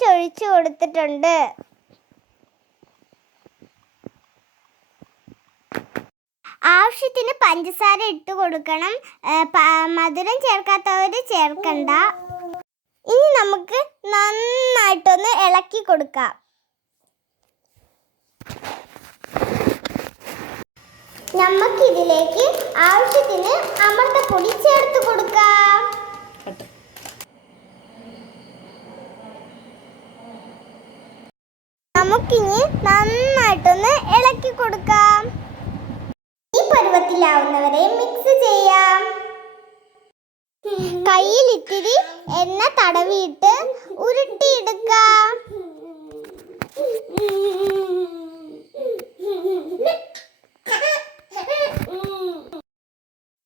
പൊടിച്ചൊഴിച്ചു കൊടുത്തിട്ടുണ്ട്. ആവശ്യത്തിന് പഞ്ചസാര ഇട്ട് കൊടുക്കണം. മധുരം ചേർക്കാത്തവർ ചേർക്കണ്ട. ഇനി നമുക്ക് നന്നായിട്ടൊന്ന് ഇളക്കി കൊടുക്കാം. നമുക്കിതിലേക്ക് ആവശ്യത്തിന് അമൃതപ്പൊടി ചേർത്ത് കൊടുക്കാം. നമുക്കിനി നന്നായിട്ടൊന്ന് ഇളക്കി കൊടുക്കാം. ഈ പരുവത്തിലാവുന്നവരെ മിക്സ് ചെയ്യാം. കയ്യിൽ ഇത്തിരി എണ്ണ തടവിയിട്ട് ഉരുട്ടിയെടുക്കാം.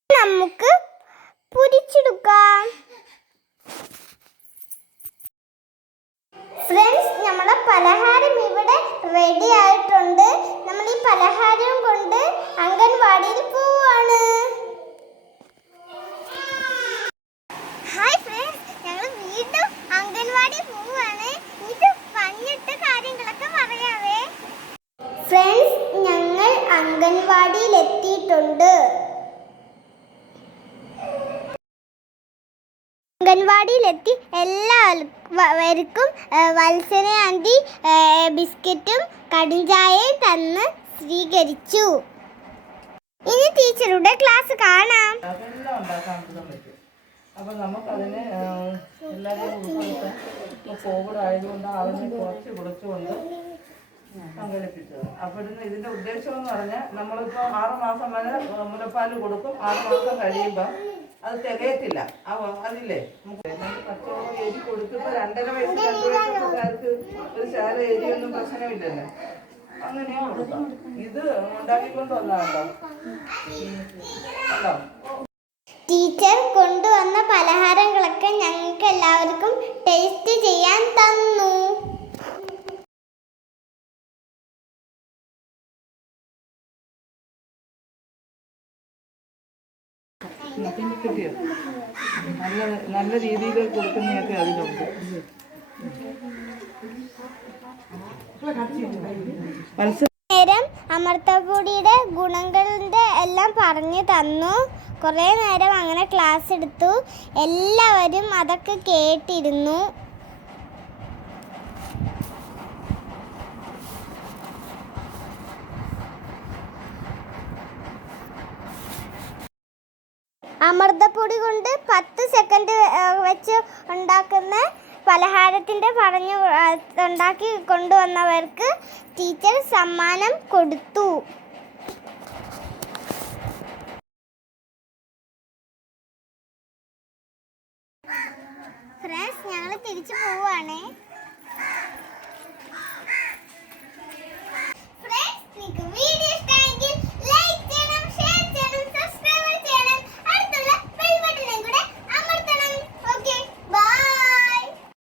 നമുക്ക് പൊരിച്ചെടുക്കാം. ഫ്രണ്ട്സ്, നമ്മുടെ പലഹാരം ഇവിടെ റെഡി ആയിട്ടുണ്ട്. നമ്മൾ ഈ പലഹാരം കൊണ്ട് അംഗൻവാടിയിൽ പോവാണ്. ഹായ് ഫ്രണ്ട്സ്, ഞങ്ങൾ വീണ്ടും അംഗൻവാടി പോവാണ്. ഇത് വന്നിട്ട് കാര്യങ്ങളൊക്കെ പറയാവേ. ഫ്രണ്ട്സ്, ഞങ്ങൾ അംഗൻവാടിയിൽ എത്തിയിട്ടുണ്ട്. അംഗൻവാടിയിലെത്തി എല്ലാവർക്കും വത്സന ആൻറ്റി ബിസ്ക്കറ്റും കടുംചായയും തന്ന് സ്വീകരിച്ചു. ഇനി ടീച്ചറുടെ ക്ലാസ് കാണാം. അപ്പം നമുക്കതിന് എല്ലാവരെയും ഉൾപ്പെടുത്താൻ കോവിഡ് ആയതുകൊണ്ട് അവനെ കുറച്ചുകൊണ്ട് സംഘടിപ്പിച്ചത്. അപ്പോൾ ഇതിൻ്റെ ഉദ്ദേശം എന്ന് പറഞ്ഞാൽ നമ്മളിപ്പോൾ 6 മാസം വരെ മുലപ്പാൽ കൊടുക്കും. 6 മാസം കഴിയുമ്പോൾ അത് തികയത്തില്ല. അതില്ലേ നമുക്ക് പച്ചവെള്ളം എരി കൊടുത്തിപ്പോൾ 2.5 വയസ്സ് 2 വയസ്സുകാർക്ക് ഒരു ശാല എരിയൊന്നും പ്രശ്നമില്ലല്ലോ. അങ്ങനെ കൊടുക്കാം. ഇത് ഉണ്ടാക്കിക്കൊണ്ട് വന്നതാണോ? കണ്ടോ? ടീച്ചർ കൊണ്ടുവന്ന പലഹാരങ്ങളൊക്കെ ഞങ്ങൾക്ക് എല്ലാവർക്കും ടേസ്റ്റ് ചെയ്യാൻ തന്നു. കിട്ടിയോ? നല്ല രീതിയിൽ കൊടുക്കുന്നതൊക്കെ അതിലുണ്ട്. നേരം അമൃതപ്പൊടിയുടെ ഗുണങ്ങളുടെ എല്ലാം പറഞ്ഞു തന്നു. കുറേ നേരം അങ്ങനെ ക്ലാസ് എടുത്തു. എല്ലാവരും അതൊക്കെ കേട്ടിരുന്നു. അമൃതപ്പൊടി കൊണ്ട് 10 സെക്കൻഡ് വെച്ച് ഉണ്ടാക്കുന്ന പലഹാരത്തിൻ്റെ ഉണ്ടാക്കി കൊണ്ടുവന്നവർക്ക് ടീച്ചർ സമ്മാനം കൊടുത്തു. ഫ്രണ്ട്സ്, ഞങ്ങൾ തിരിച്ചു പോവുകയാണേ.